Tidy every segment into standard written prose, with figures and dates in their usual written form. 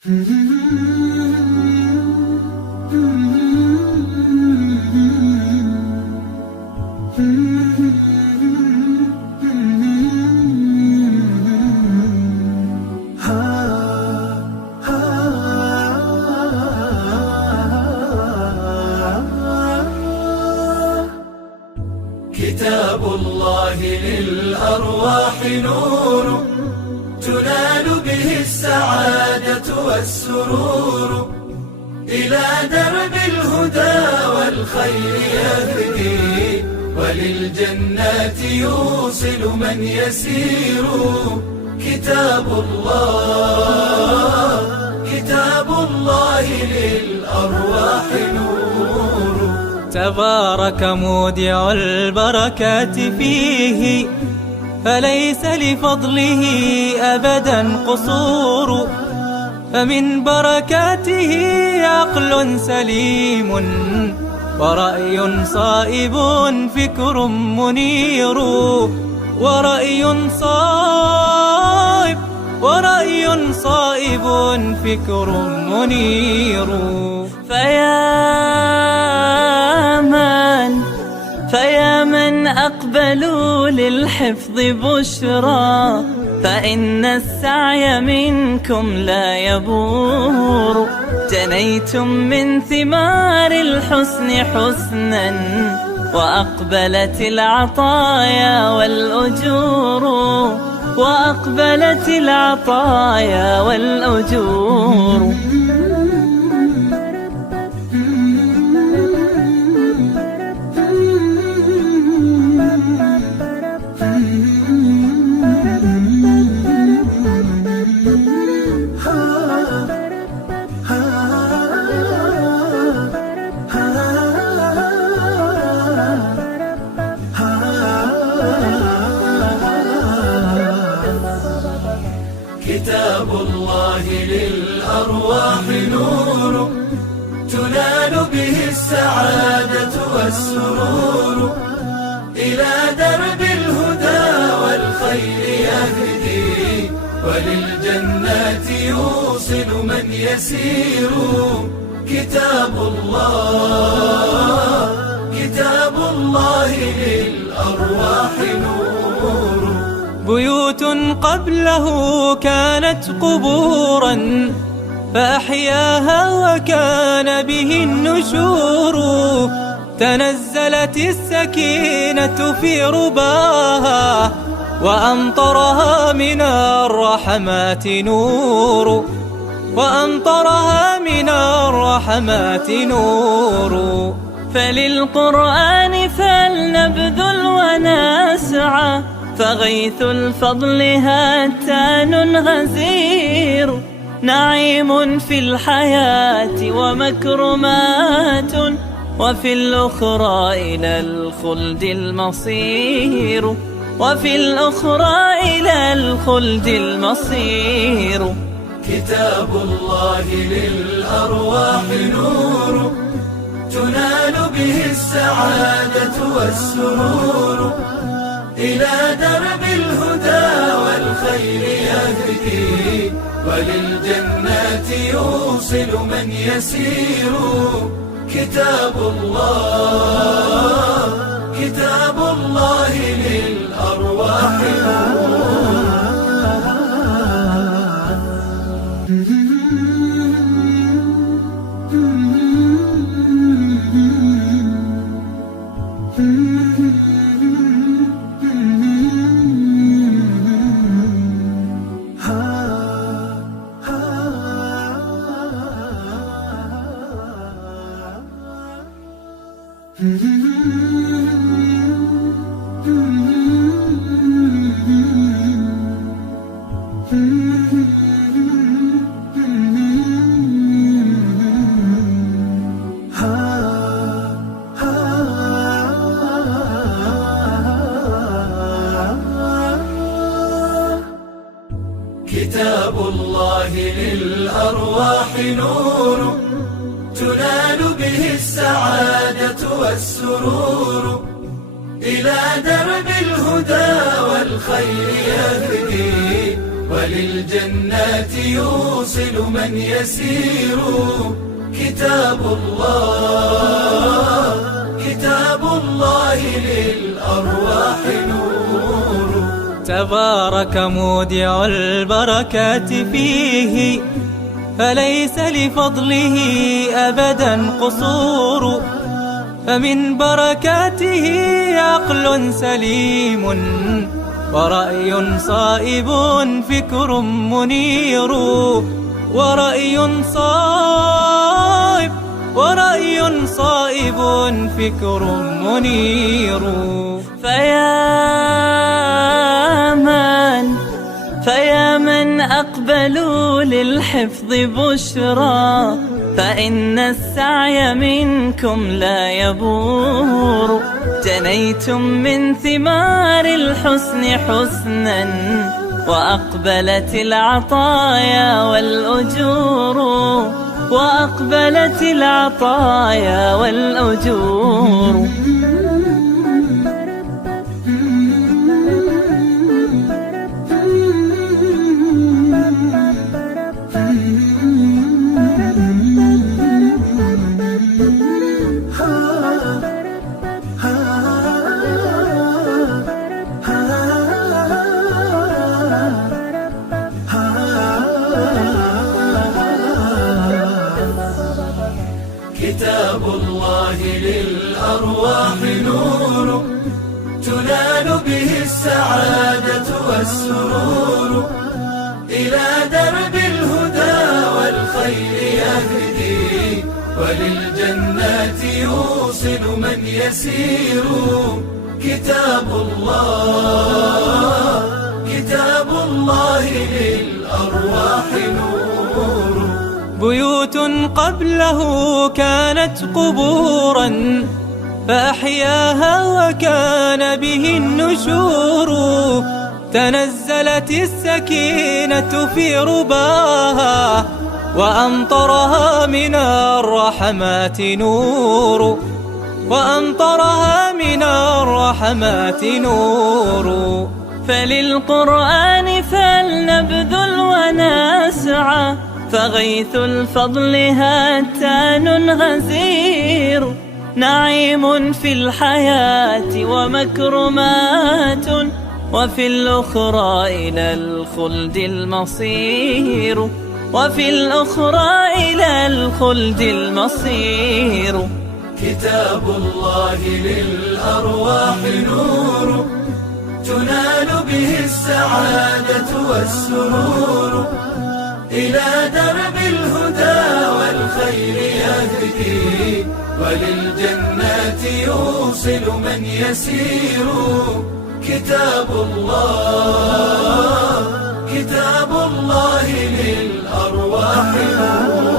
كتاب الله للأرواح نور، تنال به السعادة والسرور، إلى درب الهدى والخير يهدي، وللجنات يوصل من يسير. كتاب الله للأرواح نور. تبارك مودع البركات فيه، فليس لفضله أبدا قصور. فمن بركاته عقل سليم، ورأي صائب فكر منير. ورأي صائب فكر منير. فيا من أقبلوا للحفظ بشرى، فإن السعي منكم لا يبور. جنيتم من ثمار الحسن حسنا، وأقبلت العطايا والأجور. كتاب الله للأرواح نور، تنال به السعادة والسرور، إلى درب الهدى والخير يهدي، وللجنات يوصل من يسير. كتاب الله للأرواح نور. بيوت قبله كانت قبورا، فأحياها وكان به النشور. تنزلت السكينة في رباها، وأمطرها من الرحمات نور. فللقرآن فلنبذل ونسعى، فغيث الفضل هاتان غزير. نعيم في الحياة ومكرمات، وفي الأخرى إلى الخلد المصير. كتاب الله للأرواح نور، تنال به السعادة والسرور، إلى درب الهدى والخير يهدي، وللجنات يوصل من يسير. كتاب الله للأرواح نور. كتاب الله للأرواح نور، تنال به السعادة والسرور، إلى درب الهدى والخير يهدي، وللجنات يوصل من يسير. كتاب الله، كتاب الله للأرواح نور. تبارك مودع البركات فيه، فليس لفضله أبدا قصور. فمن بركاته عقل سليم، ورأي صائب فكر منير. ورأي صائب فكر منير. فيا من أقبلوا للحفظ بشرى، فإن السعي منكم لا يبور. جنيتم من ثمار الحسن حسنا، وأقبلت العطايا والأجور. وأقبلت العطايا والأجور. كتاب الله للأرواح نور، تنال به السعادة والسرور. إلى درب الهدى والخير يهدي، وللجنات يوصل من يسير. كتاب الله، كتاب الله للأرواح نور. بيوت قبله كانت قبورا، فأحياها وكان به النشور. تنزلت السكينة في رباها، وأمطرها من الرحمات نور. وأمطرها من الرحمات نور. فللقرآن فلنبذل ونسعى، فغيث الفضل هاتان غزير. نعيم في الحياة ومكرمات، وفي الأخرى إلى الخلد المصير. وفي الأخرى إلى الخلد المصير. كتاب الله للأرواح نور، تنال به السعادة والسرور. إلى درب الهدى والخير يهدي، وللجنات يوصل من يسير. كتاب الله، كتاب الله للأرواح نور.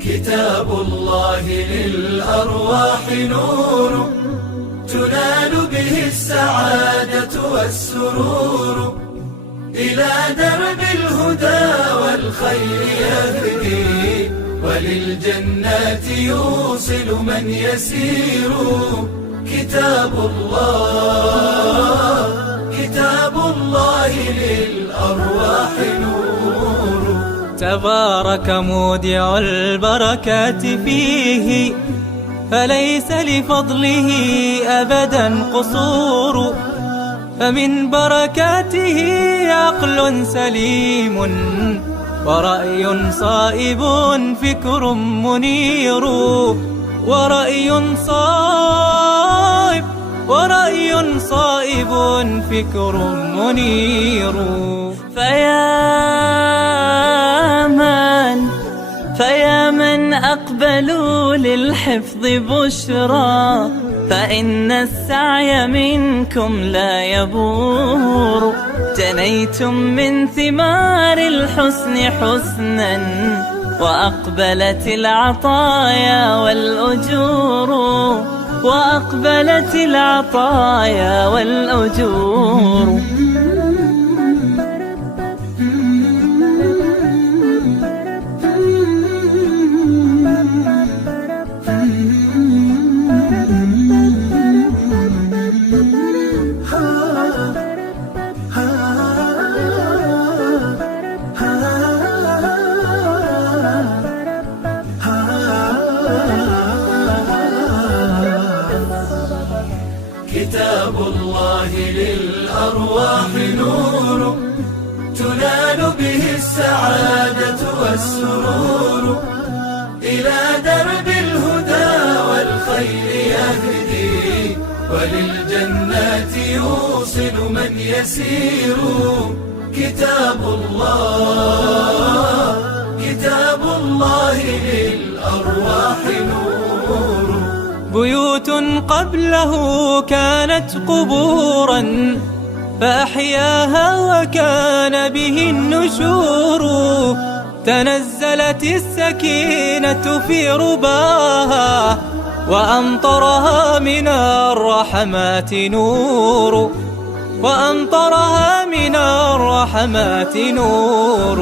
كتاب الله للأرواح نور، تنال به السعادة والسرور. إلى درب الهدى والخير يهدي، وللجنات يوصل من يسير. كتاب الله، كتاب الله للأرواح نور. تبارك مودع البركات فيه، فليس لفضله أبدا قصور. فمن بركاته عقل سليم، ورأي صائب فكر منير. ورأي صائب فكر منير. فيا من أقبلوا للحفظ بشرى، فإن السعي منكم لا يبور. جنيتم من ثمار الحسن حسنا، وأقبلت العطايا والأجور، وأقبلت العطايا والأجور. كتاب الله للأرواح نور، تنال به السعادة والسرور. إلى درب الهدى والخير يهدي، وللجنات يوصل من يسير. كتاب الله للأرواح نور. بيوت قبله كانت قبورا، فأحياها وكان به النشور. تنزلت السكينة في رباها، وأمطرها من الرحمات نور، وأمطرها من الرحمات نور.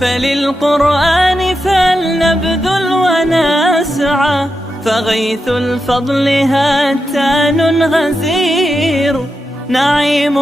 فللقرآن فلنبذل ونسعى، فغيث الفضل هتان غزير. نعيم